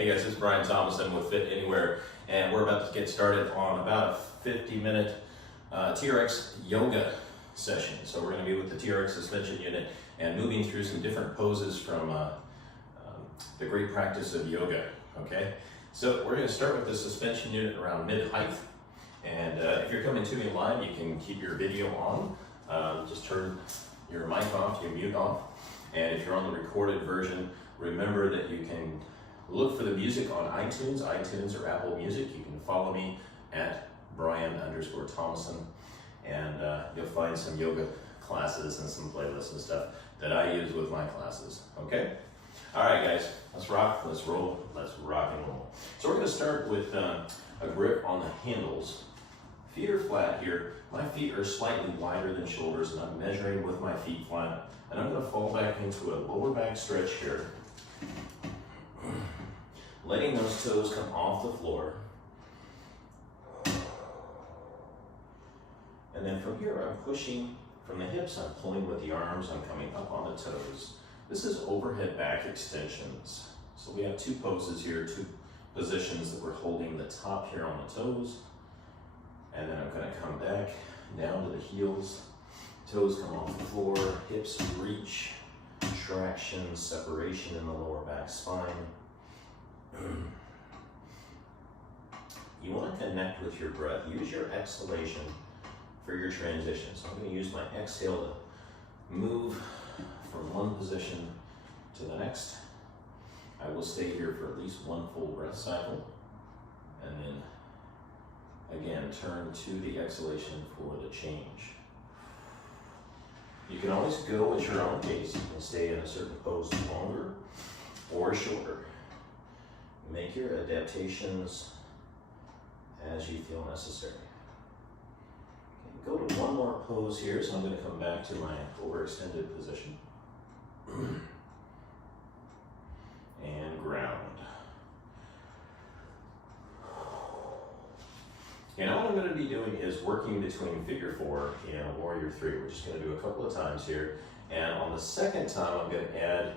Hey guys, this is Brian Thomason with Fit Anywhere, and we're about to get started on about a 50-minute TRX yoga session. So we're going to be with the TRX suspension unit and moving through some different poses from the great practice of yoga. Okay, so we're going to start with the suspension unit around mid-height, and if you're coming to me live, you can keep your video on. Just turn your mic off, your mute off, and if you're on the recorded version, remember that you can look for the music on iTunes or Apple Music. You can follow me at Brian_Thomason, and you'll find some yoga classes and some playlists and stuff that I use with my classes. Okay? All right, guys, let's rock, let's roll, let's rock and roll. So we're going to start with a grip on the handles. Feet are flat here. My feet are slightly wider than shoulders, and I'm measuring with my feet flat. And I'm going to fall back into a lower back stretch here, letting those toes come off the floor. And then from here, I'm pushing from the hips, I'm pulling with the arms, I'm coming up on the toes. This is overhead back extensions. So we have two poses here, two positions that we're holding the top here on the toes. And then I'm gonna come back down to the heels. Toes come off the floor, hips reach, traction, separation in the lower back spine. You want to connect with your breath. Use your exhalation for your transition. So I'm going to use my exhale to move from one position to the next. I will stay here for at least one full breath cycle, and then again turn to the exhalation for the change. You can always go at your own pace and stay in a certain pose longer or shorter. Make your adaptations as you feel necessary. Okay, go to one more pose here, so I'm going to come back to my overextended position. And ground. And all I'm going to be doing is working between figure 4 and warrior 3. We're just going to do a couple of times here. And on the second time, I'm going to add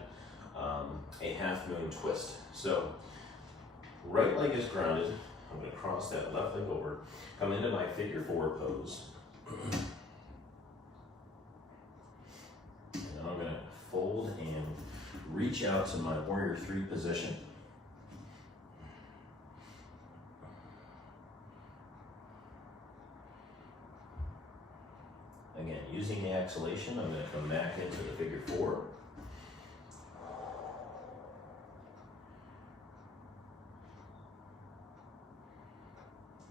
a half moon twist. So right leg is grounded. I'm going to cross that left leg over, come into my figure 4 pose. And then I'm going to fold and reach out to my warrior 3 position. Again, using the exhalation, I'm going to come back into the figure 4.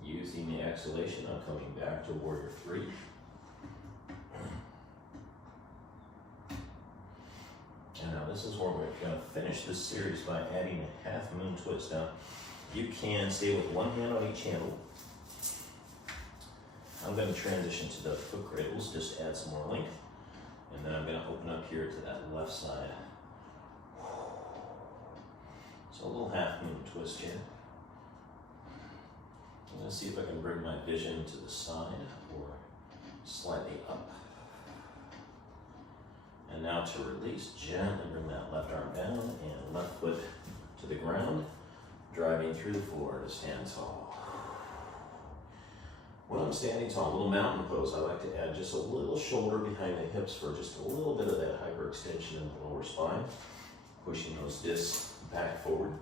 Using the exhalation, I'm coming back to warrior 3. And now this is where we're going to finish this series by adding a half moon twist. Now, you can stay with one hand on each handle. I'm going to transition to the foot cradles, just add some more length. And then I'm going to open up here to that left side. So a little half moon twist here. I'm going to see if I can bring my vision to the side or slightly up. And now to release, gently bring that left arm down and left foot to the ground, driving through the floor to stand tall. When I'm standing tall, a little mountain pose, I like to add just a little shoulder behind the hips for just a little bit of that hyperextension in the lower spine, pushing those discs back forward.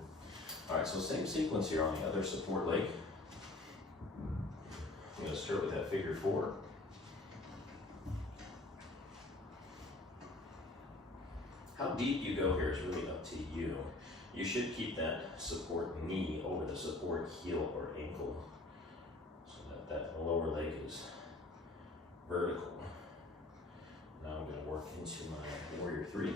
All right, so same sequence here on the other support leg. I'm going to start with that figure 4. How deep you go here is really up to you. You should keep that support knee over the support heel or ankle so that that lower leg is vertical. Now I'm going to work into my warrior 3.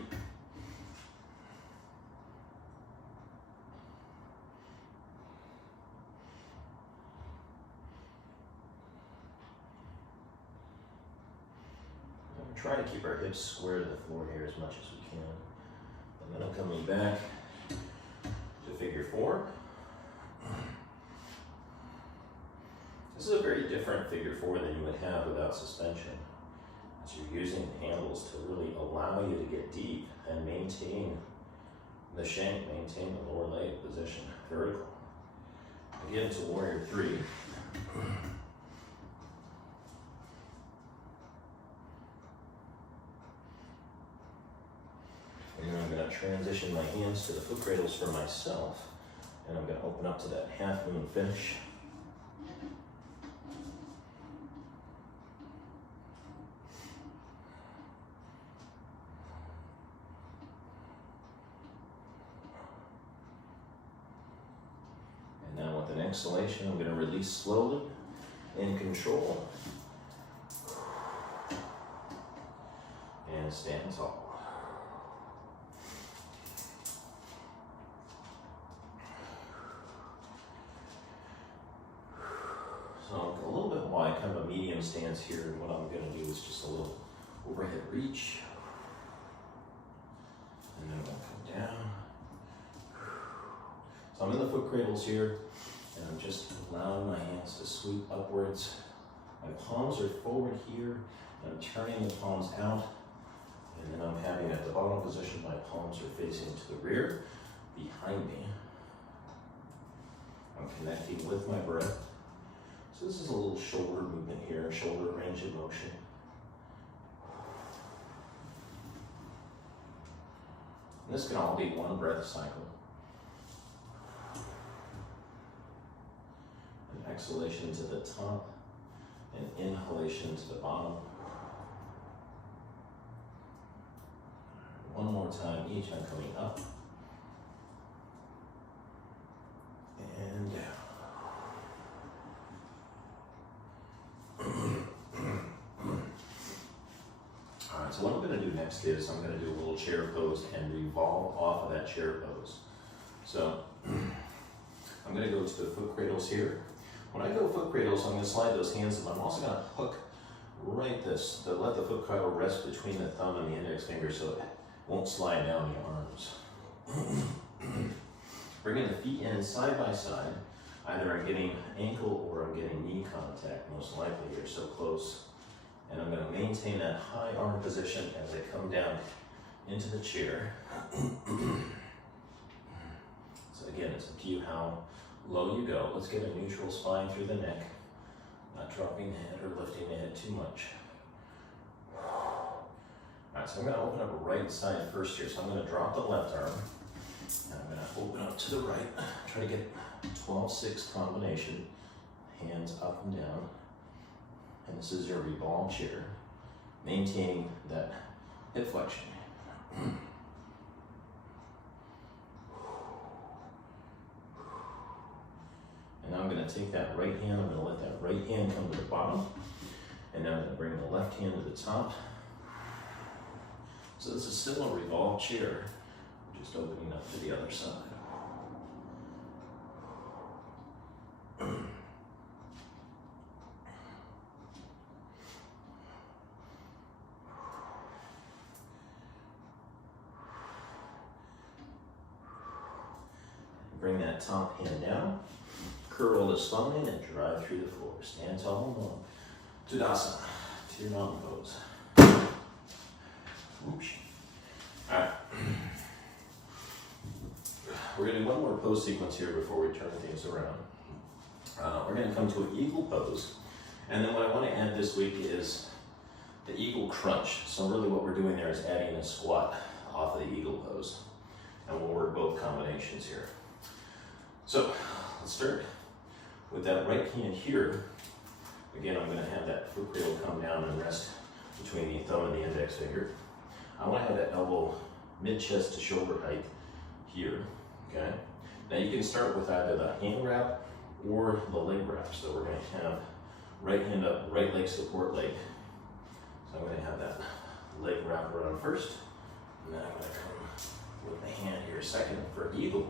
Try to keep our hips square to the floor here as much as we can. And then I'm coming back to figure 4. This is a very different figure 4 than you would have without suspension, as you're using the handles to really allow you to get deep and maintain The shank, maintain the lower leg position, vertical. Again to warrior 3. And then I'm going to transition my hands to the foot cradles for myself. And I'm going to open up to that half moon finish. And now with an exhalation, I'm going to release slowly in control. And stand tall. So a little bit wide, kind of a medium stance here. And what I'm going to do is just a little overhead reach. And then I'm going to come down. So I'm in the foot cradles here, and I'm just allowing my hands to sweep upwards. My palms are forward here, and I'm turning the palms out. And then I'm having at the bottom position, my palms are facing to the rear, behind me. I'm connecting with my breath. So this is a little shoulder movement here, shoulder range of motion. And this can all be one breath cycle. An exhalation to the top, and inhalation to the bottom. One more time each. I'm coming up and down. All right, so what I'm going to do next is I'm going to do a little chair pose and revolve off of that chair pose. So I'm going to go to the foot cradles here. When I go foot cradles, I'm going to slide those hands and I'm also going to hook right this, to let the foot cradle rest between the thumb and the index finger so it won't slide down the arms. Bringing the feet in side by side. Either I'm getting ankle or I'm getting knee contact, most likely here, so close. And I'm going to maintain that high arm position as I come down into the chair. So again, it's up to you how low you go. Let's get a neutral spine through the neck, not dropping the head or lifting the head too much. All right, so I'm going to open up a right side first here. So I'm going to drop the left arm, and I'm going to open up to the right. Try to get 12-6 combination, hands up and down. And this is your revolve chair, maintaining that hip flexion. And now I'm going to take that right hand, I'm going to let that right hand come to the bottom, and now I'm going to bring the left hand to the top. So this is still a revolve chair, just opening up to the other side. Bring that top hand down, curl the spine and drive through the floor. Stand tall and long. Tadasana, to your mountain pose. Oops. All right. We're going to do one more pose sequence here before we turn things around. We're going to come to an eagle pose. And then what I want to add this week is the eagle crunch. So really what we're doing there is adding a squat off of the eagle pose. And we'll work both combinations here. So let's start with that right hand here. Again, I'm going to have that foot cradle come down and rest between the thumb and the index finger. I want to have that elbow mid-chest to shoulder height here, okay? Now you can start with either the hand wrap or the leg wrap. So we're going to have right hand up, right leg support leg. So I'm going to have that leg wrap around first, and then I'm going to come with my hand here second for eagle.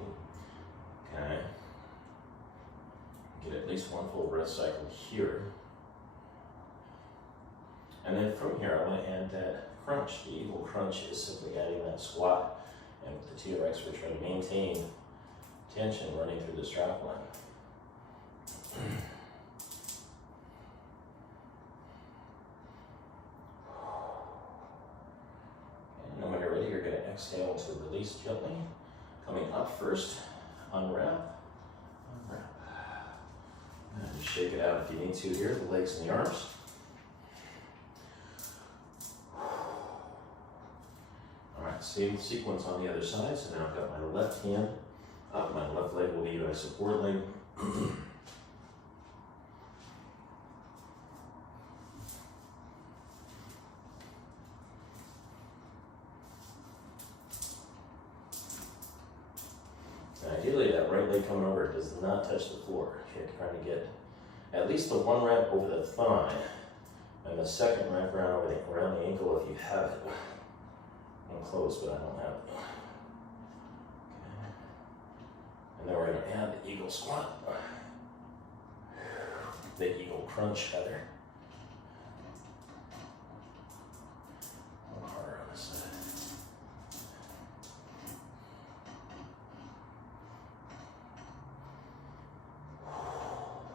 Okay. Get at least one full breath cycle here. And then from here, I want to add that crunch. The eagle crunch is simply adding that squat. And with the TRX, we're trying to maintain tension running through the strap line. And then when you're ready, you're going to exhale to release gently. Coming up first, unwrap, unwrap. And just shake it out if you need to here, the legs and the arms. All right, same sequence on the other side. So now I've got my left hand up, my left leg will be my support leg. Ideally, that right leg coming over does not touch the floor. You're trying to get at least the one wrap over the thigh, and the second wrap around the ankle if you have it. I'm close, but I don't have it. Okay. And then we're going to add the eagle squat, the eagle crunch, Heather. A little harder on this side.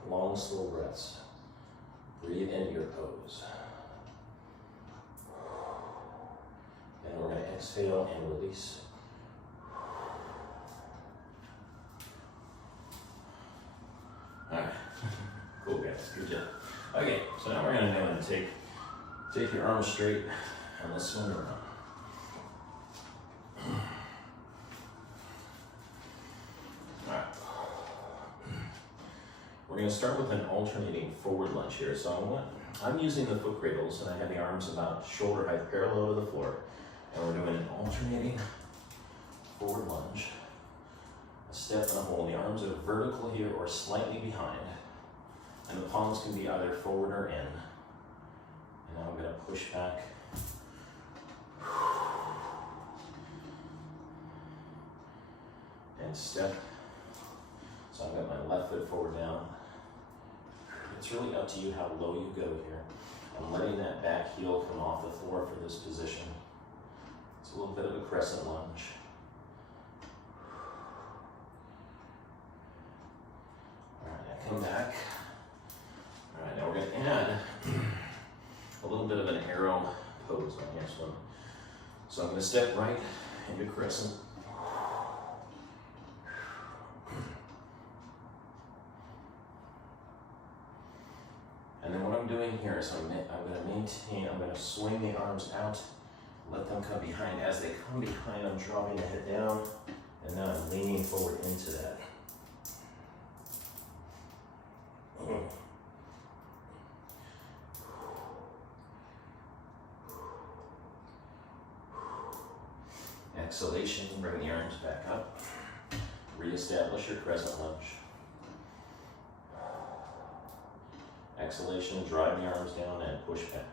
Long, slow breaths. Breathe into your pose. And we're going to exhale and release. All right. Cool, guys. Good job. Okay, so now we're going to go and take your arms straight and let's swing around. We're going to start with an alternating forward lunge here. So I'm using the foot cradles and I have the arms about shoulder height parallel to the floor. And we're doing an alternating forward lunge. A step and a hold. The arms are vertical here or slightly behind. And the palms can be either forward or in. And now I'm going to push back. And step. So I've got my left foot forward down. It's really up to you how low you go here. I'm letting that back heel come off the floor for this position. It's a little bit of a crescent lunge. All right, now come back. All right, now we're going to add a little bit of an arrow pose on this one. So I'm going to step right into crescent. And then what I'm doing here is I'm going to swing the arms out, let them come behind. As they come behind, I'm dropping the head down, and then I'm leaning forward into that. Exhalation, bring the arms back up. Reestablish your crescent lunge. Exhalation, drive the arms down and push back.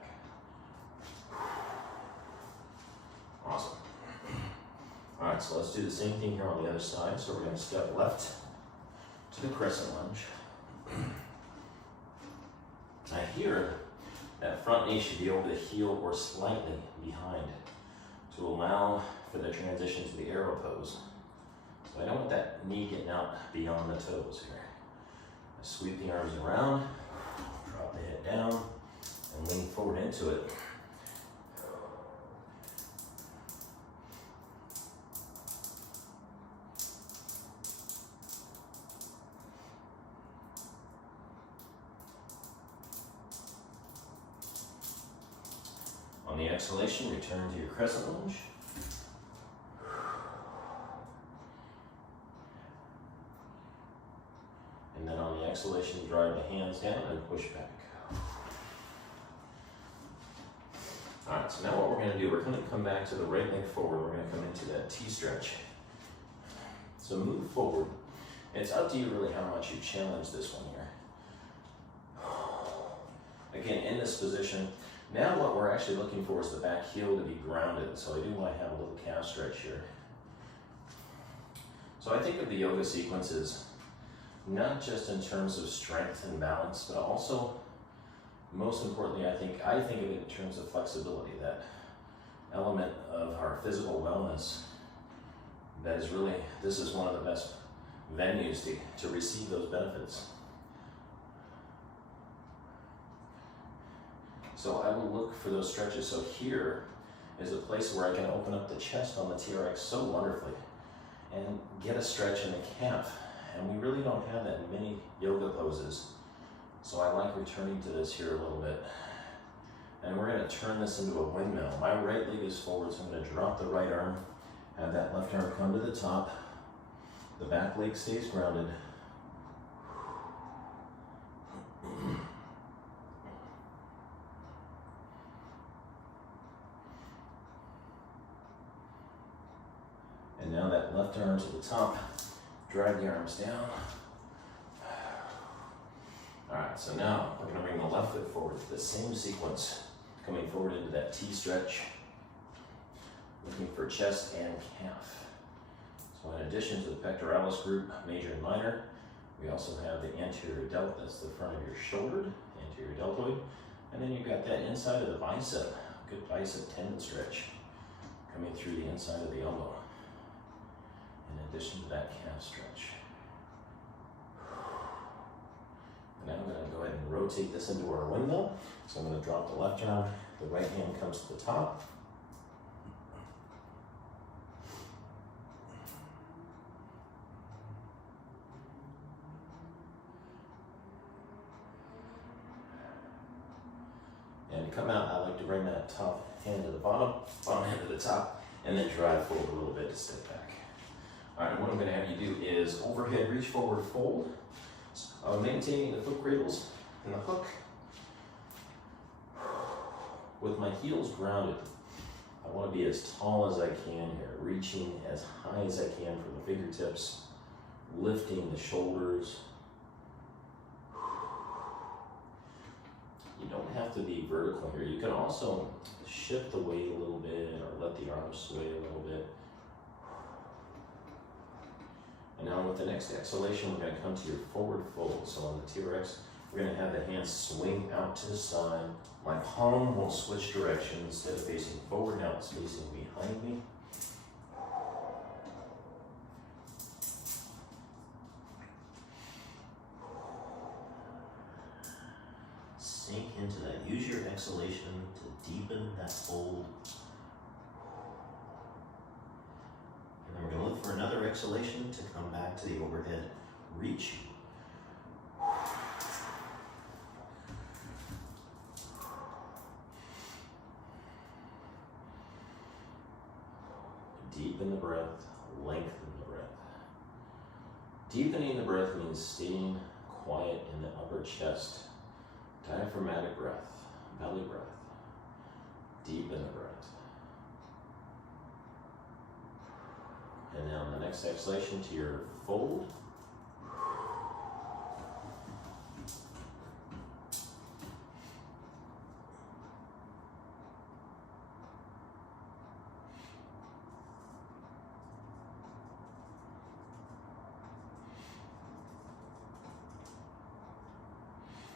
Awesome. All right, so let's do the same thing here on the other side. So we're going to step left to the crescent lunge. Now here, that front knee should be over the heel or slightly behind to allow for the transition to the arrow pose. So I don't want that knee getting out beyond the toes here. I sweep the arms around. Drop the head down and lean forward into it. On the exhalation, return to your crescent lunge. And then on the exhalation, drive the hands down and push back. All right, so now what we're going to do, we're going to come back to the right leg forward. We're going to come into that T-stretch. So move forward. It's up to you really how much you challenge this one here. Again, in this position, now what we're actually looking for is the back heel to be grounded. So I do want to have a little calf stretch here. So I think of the yoga sequences not just in terms of strength and balance, but also, most importantly, I think of it in terms of flexibility, that element of our physical wellness that is really, this is one of the best venues to receive those benefits. So I will look for those stretches. So here is a place where I can open up the chest on the TRX so wonderfully. and get a stretch in the calf. And we really don't have that many yoga poses, so I like returning to this here a little bit. And we're going to turn this into a windmill. My right leg is forward, so I'm going to drop the right arm, have that left arm come to the top. The back leg stays grounded. And now that left arm to the top, drag the arms down. All right, so now we're going to bring the left foot forward. The same sequence, coming forward into that T stretch, looking for chest and calf. So in addition to the pectoralis group, major and minor, we also have the anterior delt, that's the front of your shoulder, anterior deltoid. And then you've got that inside of the bicep, good bicep tendon stretch, coming through the inside of the elbow. In addition to that calf stretch. And now I'm going to go ahead and rotate this into our windmill. So I'm going to drop the left arm, the right hand comes to the top. And to come out, I like to bring that top hand to the bottom hand to the top, and then drive forward a little bit to step back. All right, what I'm going to have you do is overhead reach forward fold, maintaining the foot cradles and the hook. With my heels grounded, I want to be as tall as I can here, reaching as high as I can from the fingertips, lifting the shoulders. You don't have to be vertical here. You can also shift the weight a little bit or let the arms sway a little bit. And now with the next exhalation, we're going to come to your forward fold. So on the TRX, we're going to have the hands swing out to the side. My palm will switch direction. Instead of facing forward, now it's facing behind me. Sink into that. Use your exhalation to deepen that fold. And then we're going to look for another exhalation to come back to the overhead reach. Deepen the breath, lengthen the breath. Deepening the breath means staying quiet in the upper chest. Diaphragmatic breath, belly breath. Deepen the breath. And now on the next exhalation to your fold.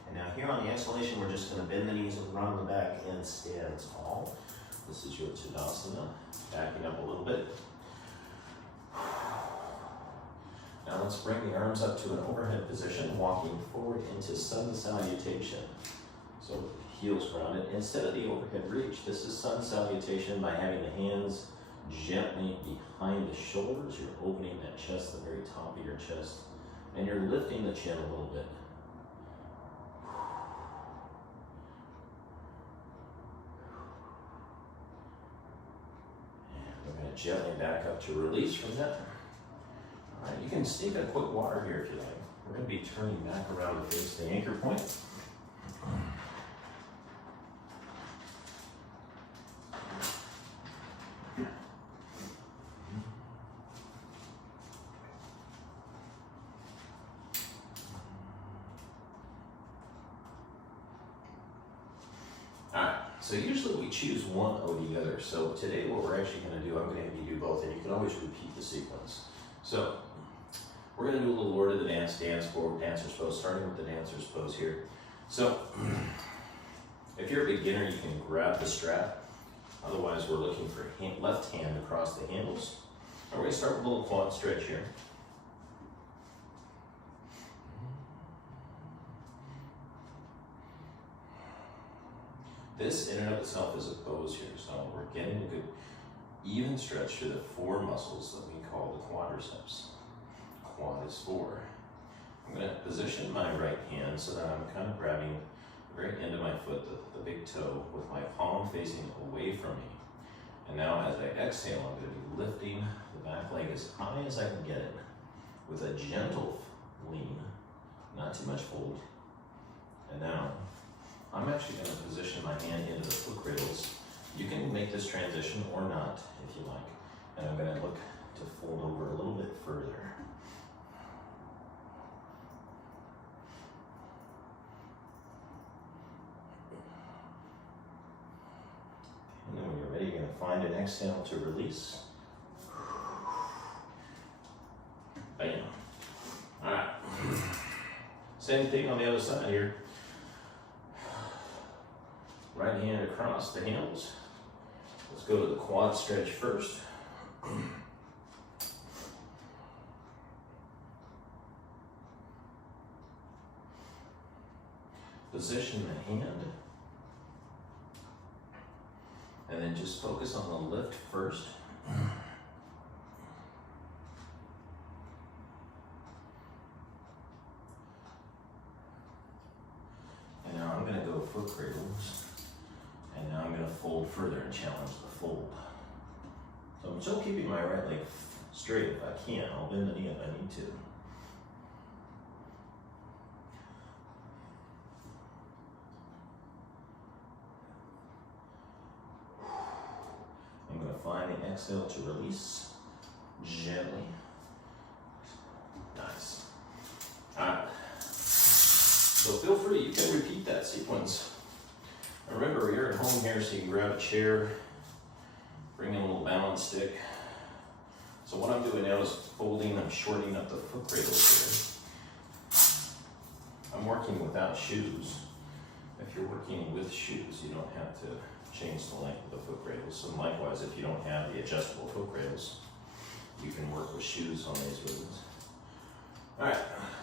And now here on the exhalation, we're just going to bend the knees around the back and stand tall. This is your Tadasana. Backing up a little bit. Now let's bring the arms up to an overhead position, walking forward into sun salutation. So heels grounded. Instead of the overhead reach, this is sun salutation by having the hands gently behind the shoulders. You're opening that chest, the very top of your chest, and you're lifting the chin a little bit. Gently back up to release from that. All right, you can sneak a quick water here if you like. We're going to be turning back around to face the anchor point. So usually we choose one or the other. So today what we're actually going to do, I'm going to have you do both, and you can always repeat the sequence. So we're going to do a little Lord of the Dance, dance forward, dancer's pose, starting with the dancer's pose here. So if you're a beginner, you can grab the strap. Otherwise, we're looking for left hand across the handles. And we're going to start with a little quad stretch here. This in and of itself is a pose here, so we're getting a good even stretch through the 4 muscles that we call the quadriceps. Quad is 4. I'm going to position my right hand so that I'm kind of grabbing the very end of my foot, the big toe, with my palm facing away from me. And now as I exhale, I'm going to be lifting the back leg as high as I can get it with a gentle lean, not too much hold. And now I'm actually going to position my hand into the foot cradles. You can make this transition or not if you like. And I'm going to look to fold over a little bit further. And then when you're ready, you're going to find an exhale to release. Bam. All right. Same thing on the other side here. Right hand across the handles. Let's go to the quad stretch first. Position the hand. And then just focus on the lift first. And now I'm going to go foot cradles. And now I'm going to fold further and challenge the fold. So I'm still keeping my right leg straight if I can. I'll bend the knee if I need to. I'm going to find the exhale to release gently. Nice. All right. So feel free, you can repeat that sequence. Remember, you're at home here, so you can grab a chair, bring in a little balance stick. So what I'm doing now is folding, I'm shortening up the foot cradles here. I'm working without shoes. If you're working with shoes, you don't have to change the length of the foot cradles. And likewise, if you don't have the adjustable foot cradles, you can work with shoes on these movements. All right,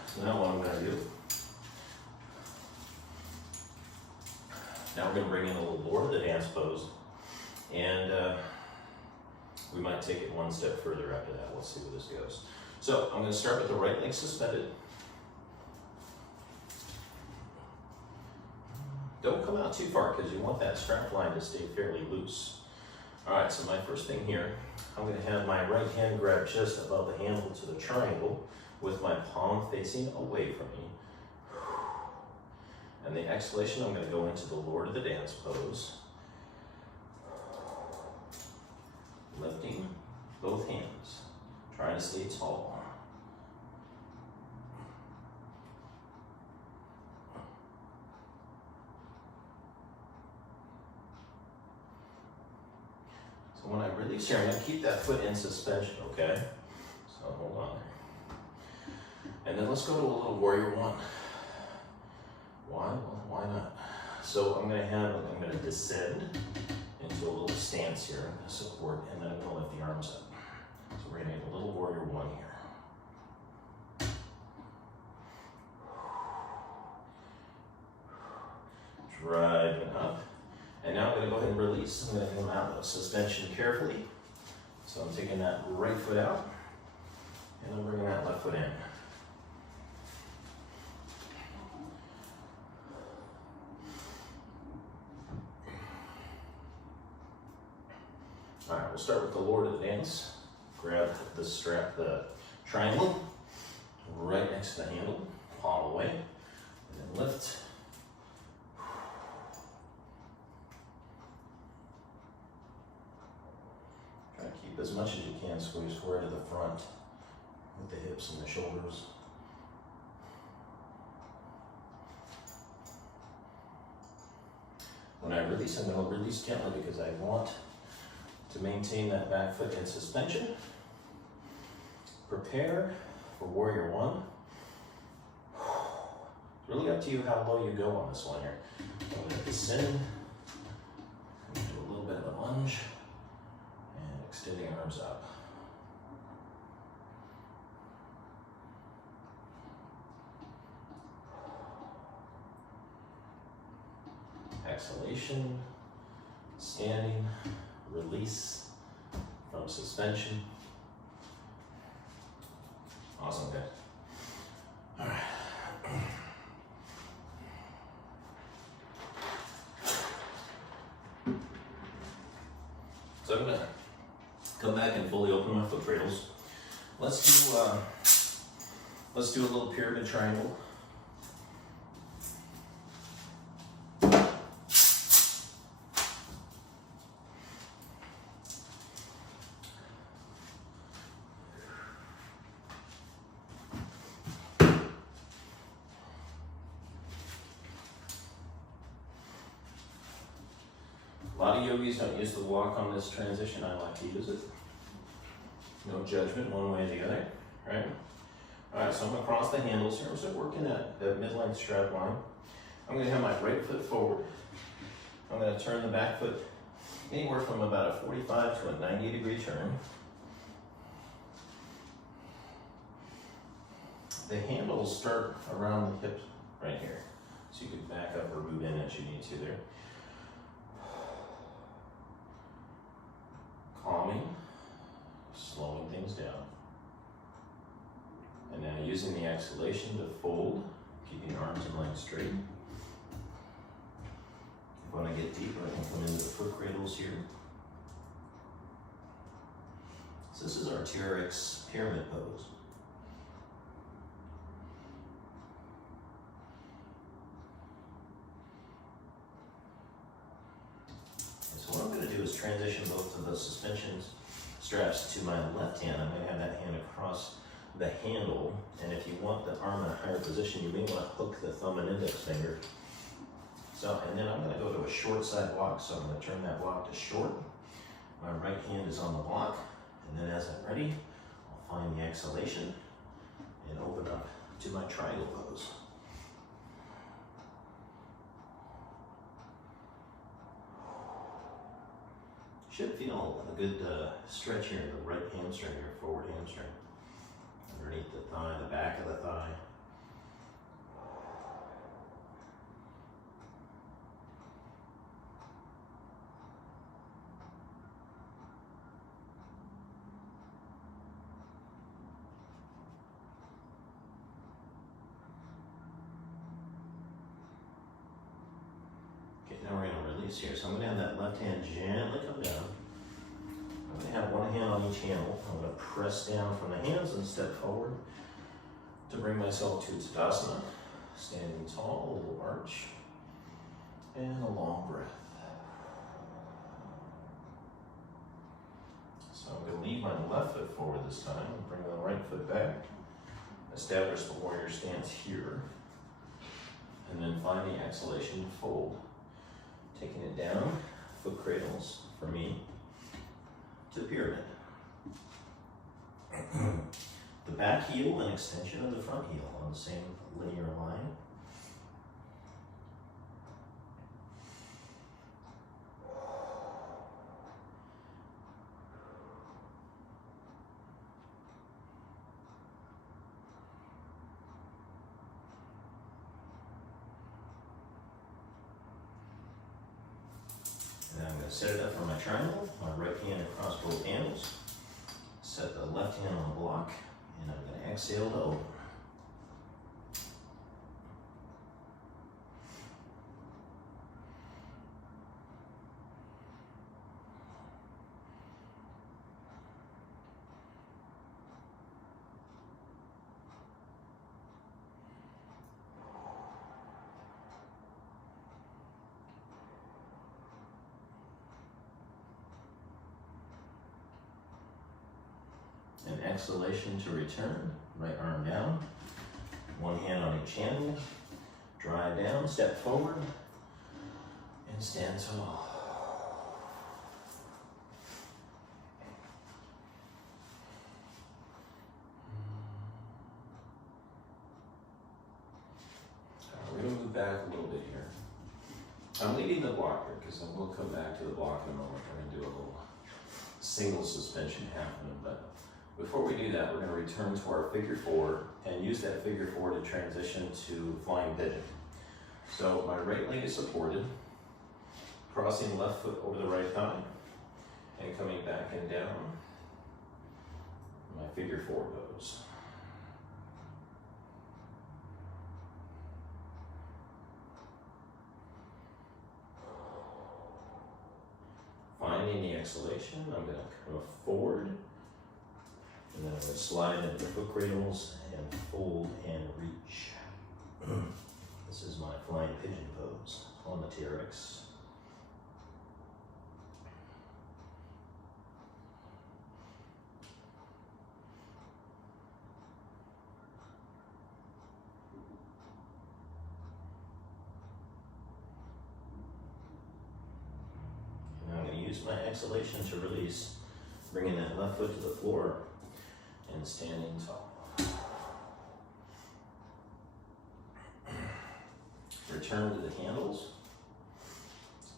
so now what I'm going to do, now we're going to bring in a little Lord of the Dance pose, and we might take it one step further after that. Let's see where this goes. So I'm going to start with the right leg suspended. Don't come out too far because you want that strap line to stay fairly loose. All right, so my first thing here, I'm going to have my right hand grab just above the handle to the triangle with my palm facing away from me. And the exhalation, I'm going to go into the Lord of the Dance pose. Lifting both hands, trying to stay tall. So when I release here, I'm going to keep that foot in suspension, okay? So hold on there. And then let's go to a little warrior one. Why? Well, why not? So I'm going to descend into a little stance here. I'm going to support, and then I'm going to lift the arms up. So we're going to have a little warrior one here. Driving up. And now I'm going to go ahead and release. I'm going to come out of suspension carefully. So I'm taking that right foot out, and I'm bringing that left foot in. All right, we'll start with the Lord of the Dance. Grab the strap, the triangle, right next to the handle, palm away, and then lift. Try to keep as much as you can, squeeze forward to the front with the hips and the shoulders. When I release, I'm going to release gently because I want to maintain that back foot in suspension. Prepare for warrior one. It's really up to you how low you go on this one here. I'm going to descend, do a little bit of a lunge, and extending arms up. Exhalation, standing, release, suspension. Awesome, guys. All right. So I'm gonna come back and fully open my foot cradles. Let's do a little pyramid triangle. A lot of yogis don't use the block on this transition. I like to use it. No judgment one way or the other, right? All right, so I'm gonna cross the handles here. So working at the mid-length strap line. I'm gonna have my right foot forward. I'm gonna turn the back foot anywhere from about a 45 to a 90-degree turn. The handles start around the hip right here. So you can back up or move in as you need to there. Calming, slowing things down. And now using the exhalation to fold, keeping arms and legs straight. If I want to get deeper, I can come into the foot cradles here. So this is our TRX pyramid pose. So what I'm going to do is transition both of the suspension straps to my left hand. I'm going to have that hand across the handle, and if you want the arm in a higher position, you may want to hook the thumb and index finger. So, and then I'm going to go to a short side block, so I'm going to turn that block to short. My right hand is on the block, and then as I'm ready, I'll find the exhalation and open up to my triangle pose. Should feel a good stretch here in the right hamstring, your forward hamstring. Underneath the thigh, the back of the thigh. Okay, now we're going to release here. So I'm going to have that left hand gently come down. I'm going to have one hand on each handle. I'm going to press down from the hands and step forward to bring myself to Tadasana. Standing tall, a little arch, and a long breath. So I'm going to leave my left foot forward this time and bring the right foot back. Establish the warrior stance here. And then find the exhalation to fold. Taking it down, foot cradles for me, to the pyramid. The back heel and extension of the front heel on the same linear line. And I'm going to set it up for my triangle, my right hand across both handles. Set the left hand on the block, and I'm going to exhale to open. And exhalation to return, right arm down, one hand on each handle, drive down, step forward, and stand tall. We're going to move back a little bit here. I'm leaving the block here because then we'll come back to the block in a moment. We're going to do a little single suspension happening, but before we do that, we're going to return to our figure four and use that figure four to transition to flying pigeon. So my right leg is supported, crossing left foot over the right thigh, and coming back and down figure four pose. Finding the exhalation, I'm going to come forward, and then I'm going to slide into the foot cradles and fold and reach. This is my flying pigeon pose on the TRX. Use my exhalation to release, bringing that left foot to the floor and standing tall. Return to the handles.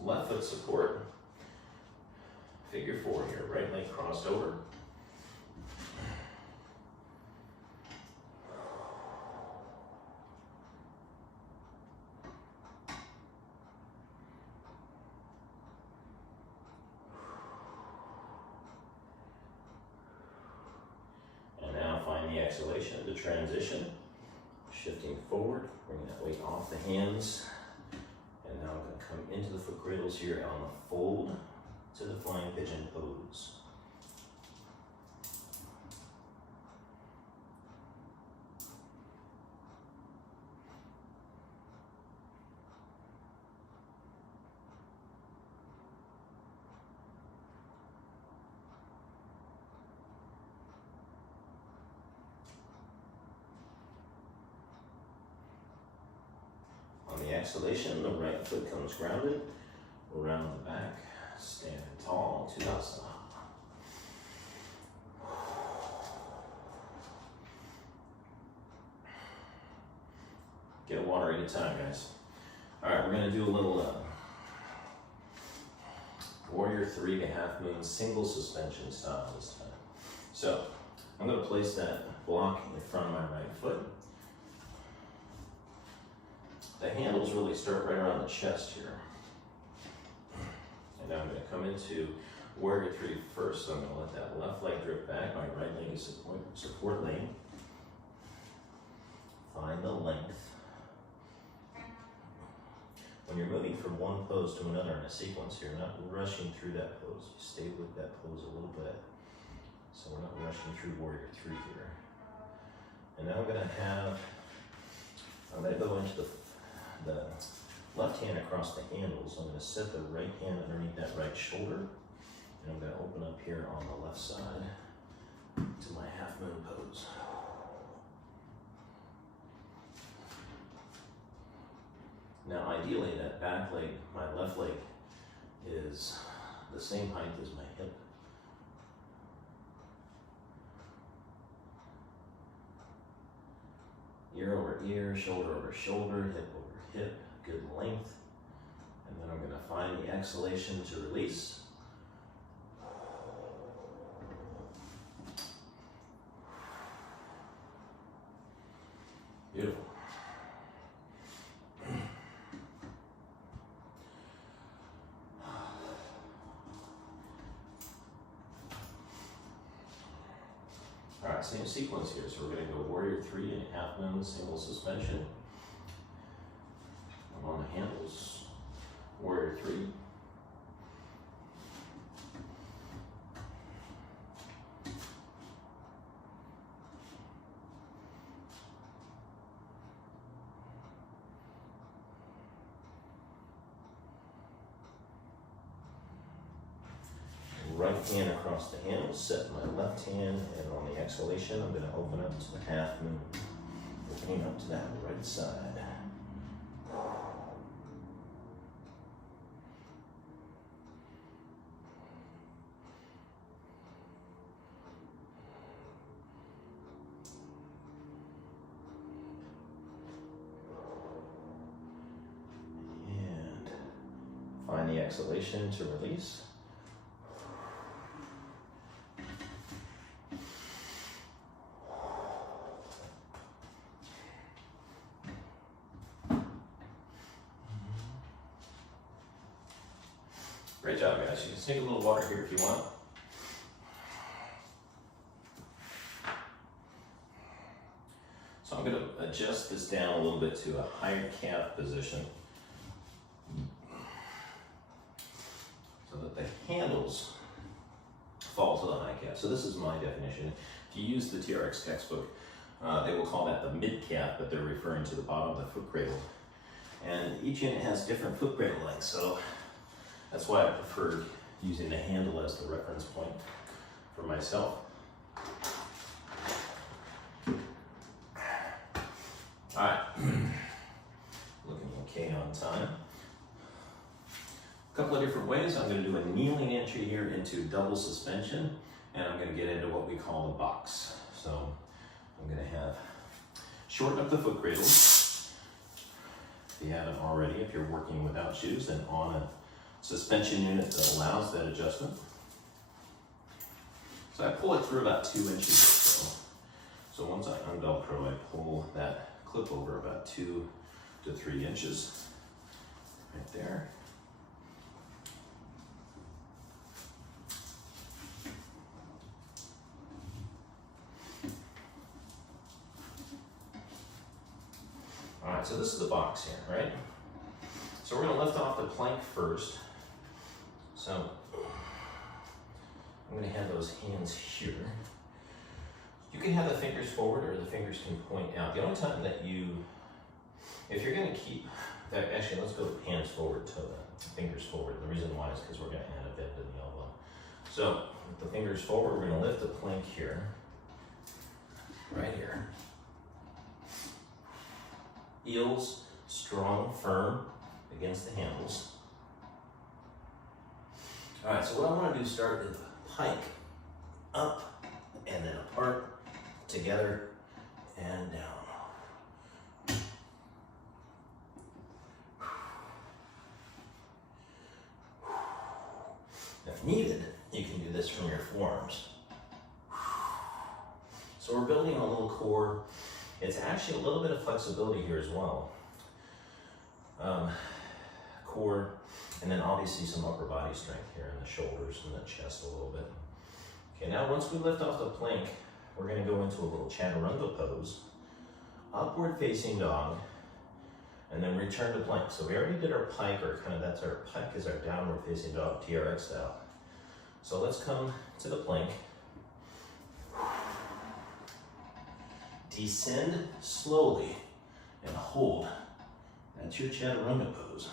Left foot support. Figure four here, right leg crossed over. The exhalation of the transition, shifting forward, bringing that weight off the hands, and now I'm going to come into the foot cradles here on the fold to the flying pigeon pose. The exhalation, the right foot comes grounded, around the back, standing tall, Tadasana. Get a water at a time, guys. All right, we're going to do a little warrior three to half moon single suspension style this time. So I'm going to place that block in front of my right foot. The handles really start right around the chest here. And now I'm going to come into warrior three first. So I'm going to let that left leg drift back. My right leg is support lane. Find the length. When you're moving from one pose to another in a sequence, you're not rushing through that pose. You stay with that pose a little bit. So we're not rushing through warrior three here. And now I'm going to go into the left hand across the handles. I'm going to set the right hand underneath that right shoulder, and I'm going to open up here on the left side to my half moon pose. Now ideally that back leg, my left leg, is the same height as my hip. Ear over ear, shoulder over shoulder, hip over hip, good length. And then I'm going to find the exhalation to release. Beautiful. All right, same sequence here. So we're going to go warrior three and half moon single suspension. I'm on the handles. Warrior three. Right hand across the handles, set my left hand, and on the exhalation, I'm going to open up to the half moon, opening up to that right side. And find the exhalation to release. Great job, guys. You can sneak a little water here if you want. So I'm going to adjust this down a little bit to a higher calf position so that the handles fall to the high calf. So this is my definition. If you use the TRX textbook, they will call that the mid calf, but they're referring to the bottom of the foot cradle. And each unit has different foot cradle lengths, so that's why I preferred using the handle as the reference point for myself. All right, looking okay on time. A couple of different ways. I'm going to do a kneeling entry here into double suspension, and I'm going to get into what we call the box. So I'm going to have shorten up the foot cradle. If you haven't already, if you're working without shoes, then on a suspension unit that allows that adjustment. So I pull it through about 2 inches or so. So once I unvelcro, I pull that clip over about 2 to 3 inches right there. All right, so this is the box here, right? So we're going to lift off the plank first. So I'm going to have those hands here. You can have the fingers forward or the fingers can point out. The only time that if you're going to keep, actually let's go hands forward to the fingers forward. The reason why is because we're going to add a bend in the elbow. So with the fingers forward, we're going to lift the plank here, right here. Heels strong, firm against the handles. All right, so what I want to do is start with the pike up and then apart, together and down. If needed, you can do this from your forearms. So we're building a little core. It's actually a little bit of flexibility here as well. Core, and then obviously some upper body strength here in the shoulders and the chest a little bit. Okay, now once we lift off the plank, we're going to go into a little chaturanga pose, upward facing dog, and then return to plank. So we already did our pike, or kind of that's our pike is our downward facing dog, TRX style. So let's come to the plank. Descend slowly and hold. That's your chaturanga pose.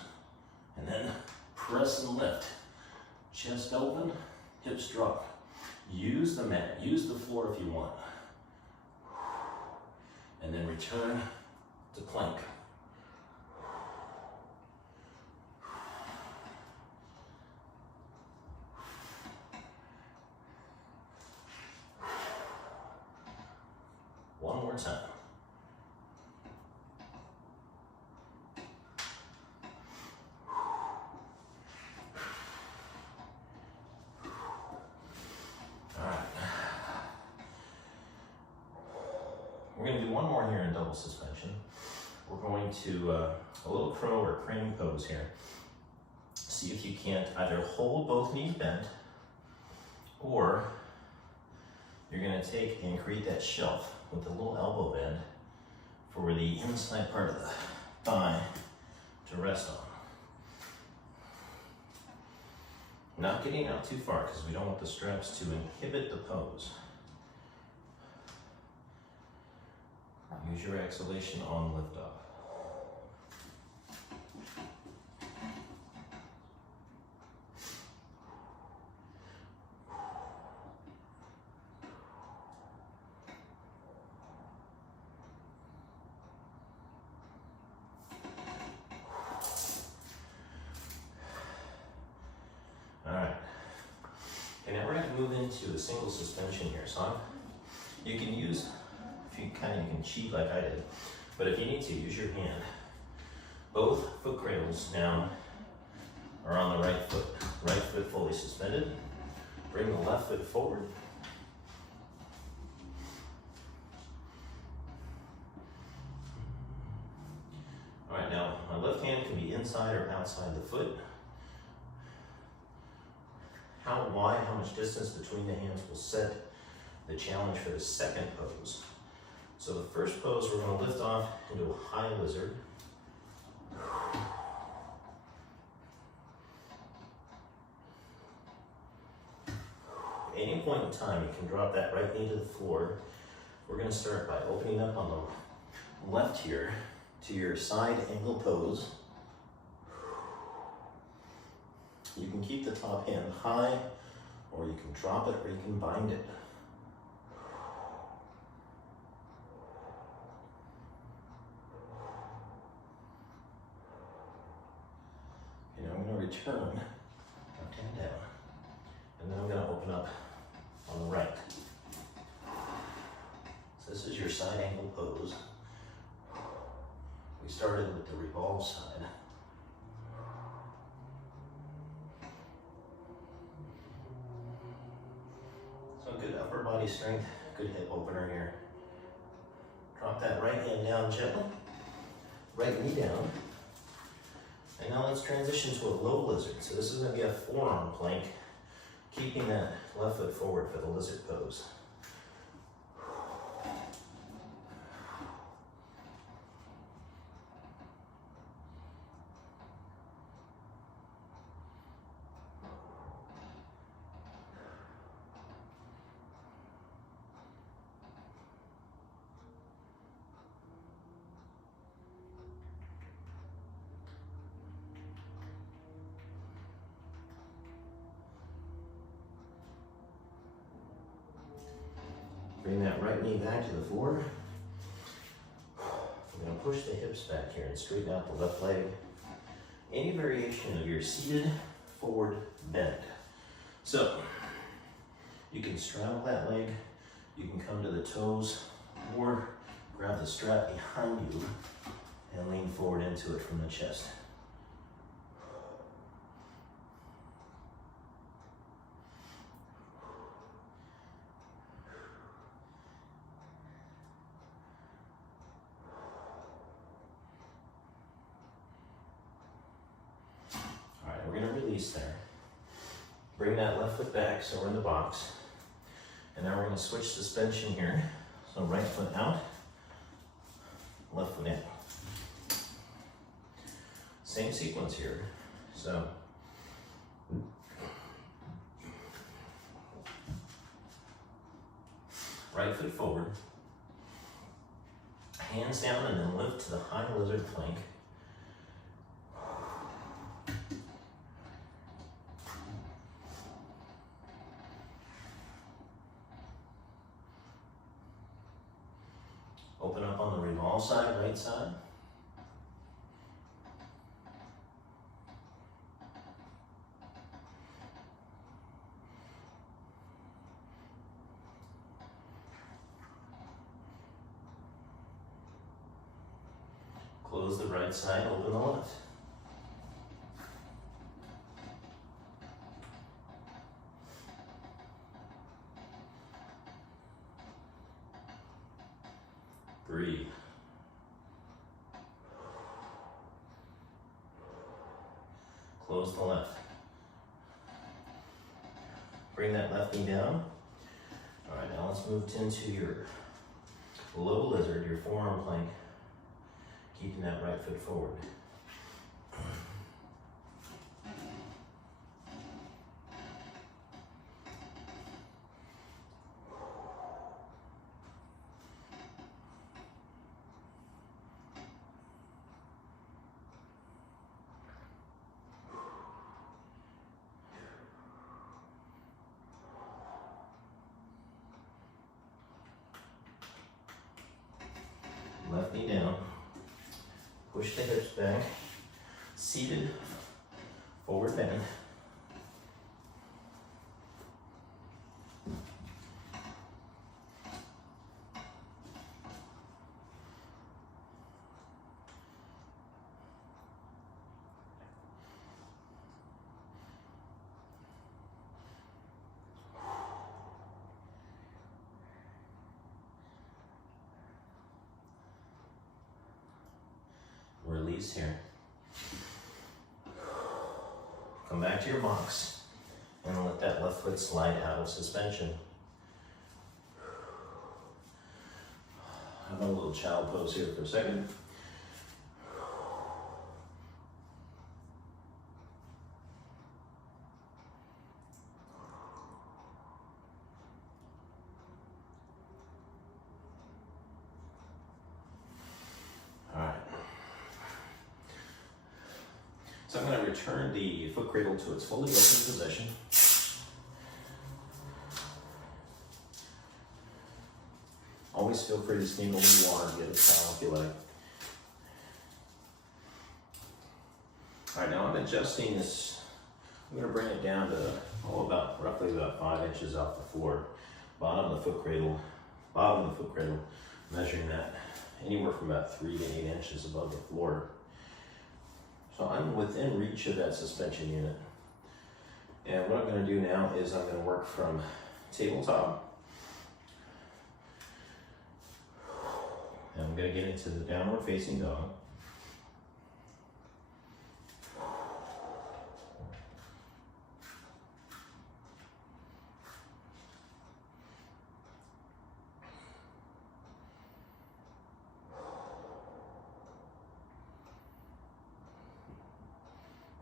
And then press and lift. Chest open, hips drop. Use the mat, use the floor if you want. And then return to plank. One more time. We're going to do one more here in double suspension. We're going to a little crow or crane pose here. See if you can't either hold both knees bent, or you're going to take and create that shelf with a little elbow bend for the inside part of the thigh to rest on. Not getting out too far because we don't want the straps to inhibit the pose. Use your exhalation on liftoff. All right. Okay, now we're going to move into a single suspension here. So you can use, you can cheat like I did, but if you need to, use your hand. Both foot cradles now are on the right foot fully suspended. Bring the left foot forward. All right, now my left hand can be inside or outside the foot. How wide, how much distance between the hands will set the challenge for the second pose. So the first pose, we're going to lift off into a high lizard. At any point in time, you can drop that right knee to the floor. We're going to start by opening up on the left here to your side angle pose. You can keep the top hand high, or you can drop it, or you can bind it. And I'm going to return left hand down, and then I'm going to open up on the right. So this is your side angle pose. We started with the revolve side. So good upper body strength, good hip opener here. Drop that right hand down gently, right knee down. And now let's transition to a low lizard. So this is going to be a forearm plank, keeping that left foot forward for the lizard pose. Bring that right knee back to the floor. We're going to push the hips back here and straighten out the left leg. Any variation of your seated forward bend. So you can straddle that leg, you can come to the toes, or grab the strap behind you and lean forward into it from the chest. We're going to release there. Bring that left foot back so we're in the box. And now we're going to switch suspension here. So right foot out, left foot in. Same sequence here. So right foot forward, hands down, and then lift to the high lizard plank. Open up on the revolve side, right side. Close the right side, open the left. Breathe. Close the left. Bring that left knee down. All right, now let's move into your low lizard, your forearm plank, keeping that right foot forward. Left knee down, push the hips back, seated, forward bend. Release here. Come back to your box and let that left foot slide out of suspension. I'm on a little child pose here for a second. All right. So I'm going to return the foot cradle to its fully open position. Always feel free to steam a little water, get a towel if you like. All right, now I'm adjusting this. I'm going to bring it down to roughly about 5 inches off the floor. Bottom of the foot cradle, measuring that anywhere from about 3 to 8 inches above the floor. So I'm within reach of that suspension unit. And what I'm going to do now is I'm going to work from tabletop. And I'm going to get into the downward facing dog.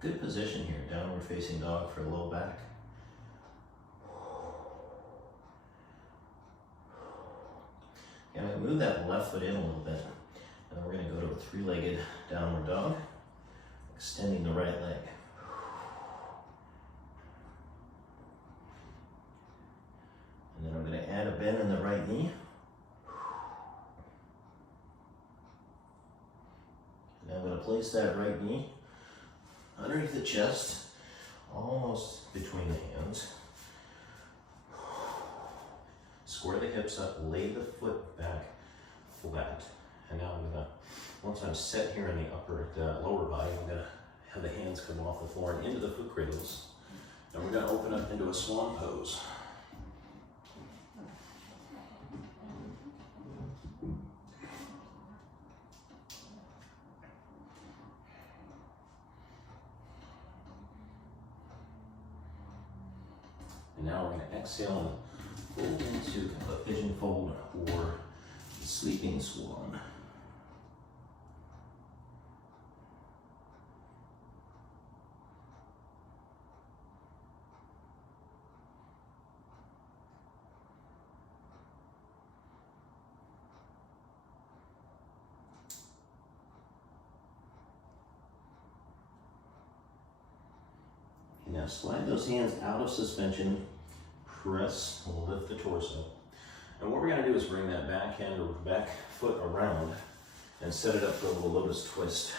Good position here, downward facing dog for low back. And I'm going to move that left foot in a little bit. And then we're going to go to a three-legged downward dog, extending the right leg. And then I'm going to add a bend in the right knee. And I'm going to place that right knee underneath the chest, almost between the hands. Square the hips up, lay the foot back flat. And now I'm gonna, once I'm set here in the lower body, I'm gonna have the hands come off the floor and into the foot cradles. And we're gonna open up into a swan pose. And now we're going to exhale and fold into a pigeon fold or sleeping swan. Now slide those hands out of suspension, press, and lift the torso. And what we're going to do is bring that back hand or back foot around and set it up for a little lotus twist.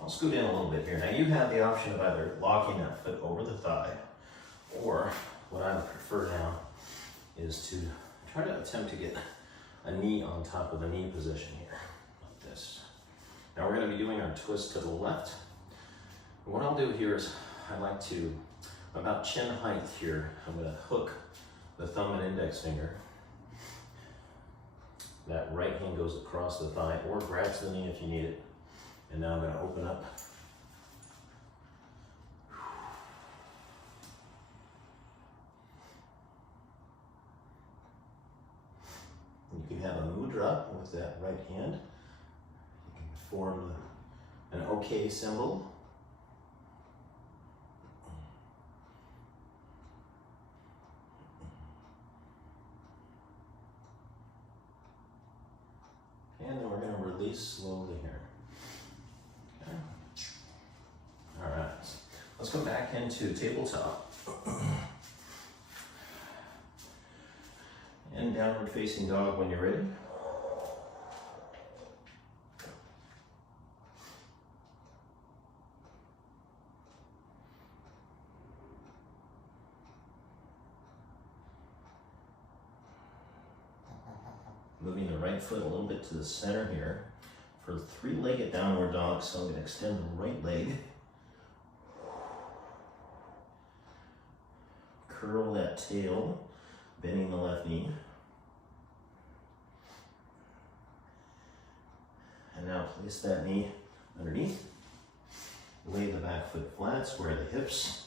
I'll scoot in a little bit here. Now you have the option of either locking that foot over the thigh, or what I prefer now is to try to attempt to get a knee on top of the knee position here, like this. Now we're going to be doing our twist to the left. And what I'll do here is I like to, about chin height here, I'm going to hook the thumb and index finger. That right hand goes across the thigh or grabs the knee if you need it. And now I'm going to open up. You can have a mudra with that right hand. You can form an OK symbol. And then we're going to release slowly here. Okay. All right. Let's go back into tabletop. And downward facing dog when you're ready. Moving the right foot a little bit to the center here for three-legged downward dog. So I'm going to extend the right leg, curl that tail, bending the left knee, and now place that knee underneath. Lay the back foot flat, square the hips.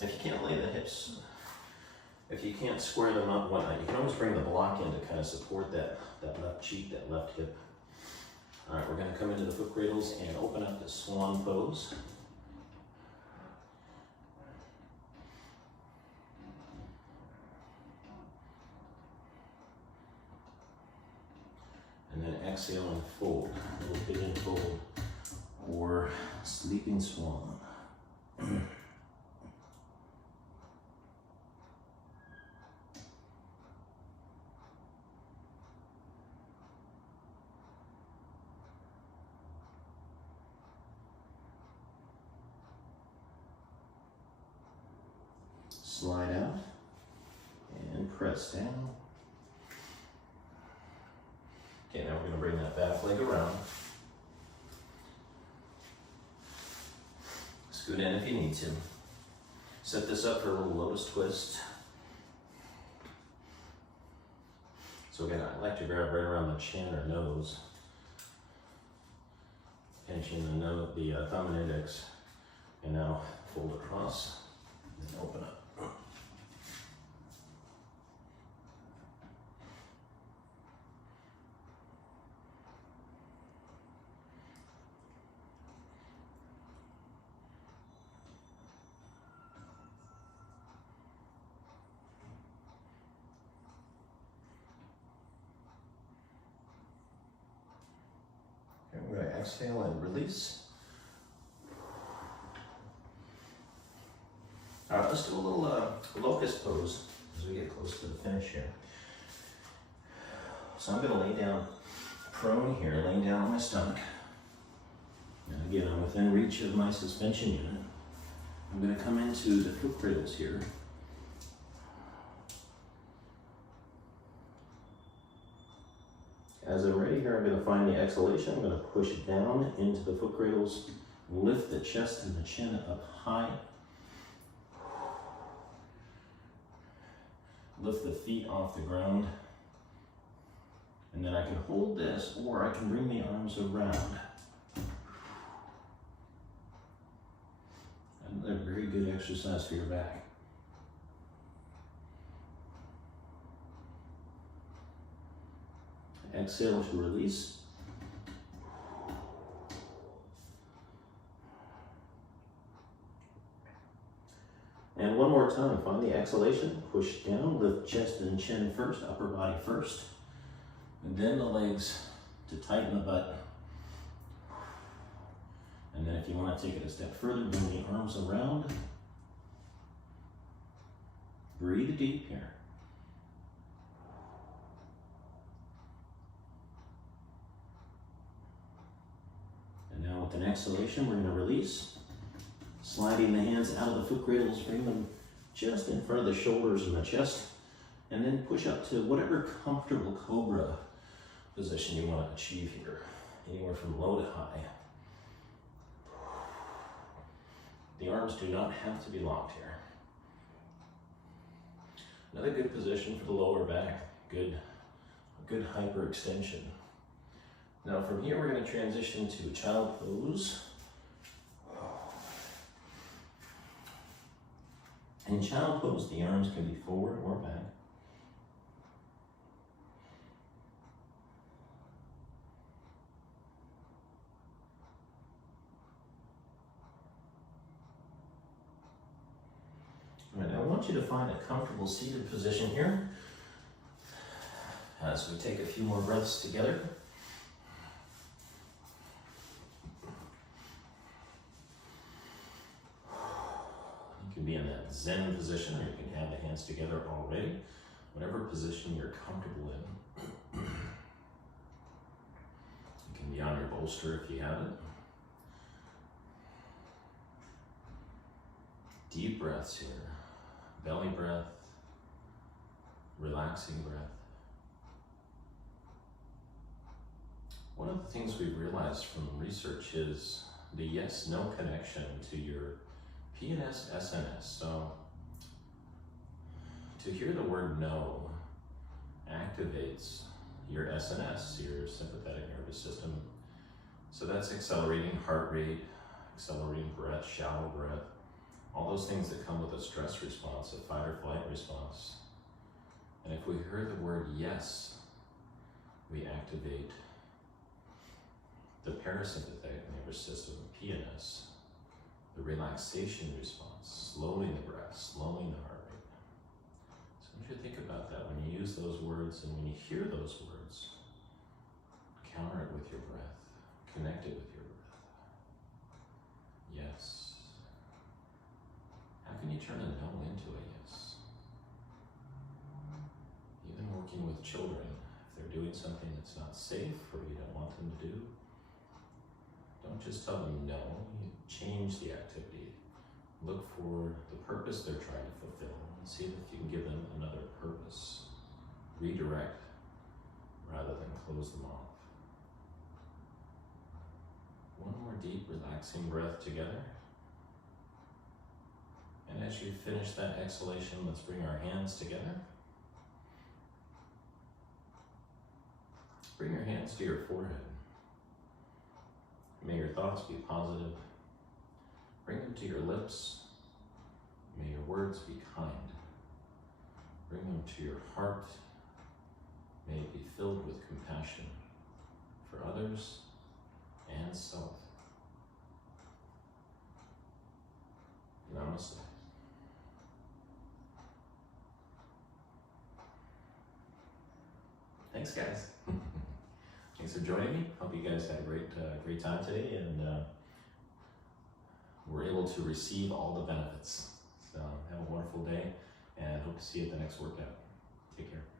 If you can't lay the hips If you can't square them up, whatnot, you can always bring the block in to kind of support that left cheek, that left hip. All right, we're going to come into the foot cradles and open up the swan pose. And then exhale and fold, a little pigeon fold, or sleeping swan. Slide out and press down. Okay, now we're going to bring that back leg around. Scoot in if you need to. Set this up for a little lotus twist. So again, I like to grab right around the chin or nose, pinching the thumb and index, and now fold across and open up. We're going to exhale and release. All right, let's do a little locust pose as we get close to the finish here. So I'm going to lay down prone here, laying down on my stomach. And again, I'm within reach of my suspension unit. I'm going to come into the foot cradles here. As I'm ready here, I'm going to find the exhalation. I'm going to push it down into the foot cradles, lift the chest and the chin up high. Lift the feet off the ground. And then I can hold this, or I can bring the arms around. Another very good exercise for your back. Exhale to release. And one more time, find the exhalation, push down, lift chest and chin first, upper body first, and then the legs to tighten the butt. And then if you want to take it a step further, bring the arms around. Breathe deep here. With an exhalation, we're going to release, sliding the hands out of the foot cradles, bring them just in front of the shoulders and the chest, and then push up to whatever comfortable cobra position you want to achieve here, anywhere from low to high. The arms do not have to be locked here. Another good position for the lower back, good hyperextension. Now from here, we're going to transition to a child pose. In child pose, the arms can be forward or back. All right, I want you to find a comfortable seated position here as we take a few more breaths together. You can be in that Zen position, or you can have the hands together already, whatever position you're comfortable in. You can be on your bolster if you have it. Deep breaths here, belly breath, relaxing breath. One of the things we've realized from research is the yes-no connection to your PNS, SNS. So to hear the word no activates your SNS, your sympathetic nervous system. So that's accelerating heart rate, accelerating breath, shallow breath, all those things that come with a stress response, a fight or flight response. And if we hear the word yes, we activate the parasympathetic nervous system, PNS, the relaxation response, slowing the breath, slowing the heart rate. So I want you to think about that when you use those words, and when you hear those words, counter it with your breath, connect it with your breath. Yes. How can you turn a no into a yes? Even working with children, if they're doing something that's not safe or you don't want them to do, don't just tell them no, you change the activity. Look for the purpose they're trying to fulfill and see if you can give them another purpose. Redirect rather than close them off. One more deep, relaxing breath together. And as you finish that exhalation, let's bring our hands together. Bring your hands to your forehead. May your thoughts be positive. Bring them to your lips. May your words be kind. Bring them to your heart. May it be filled with compassion for others and self. Namaste. Thanks, guys. Thanks for joining me. Hope you guys had a great time today, and were able to receive all the benefits. So have a wonderful day, and hope to see you at the next workout. Take care.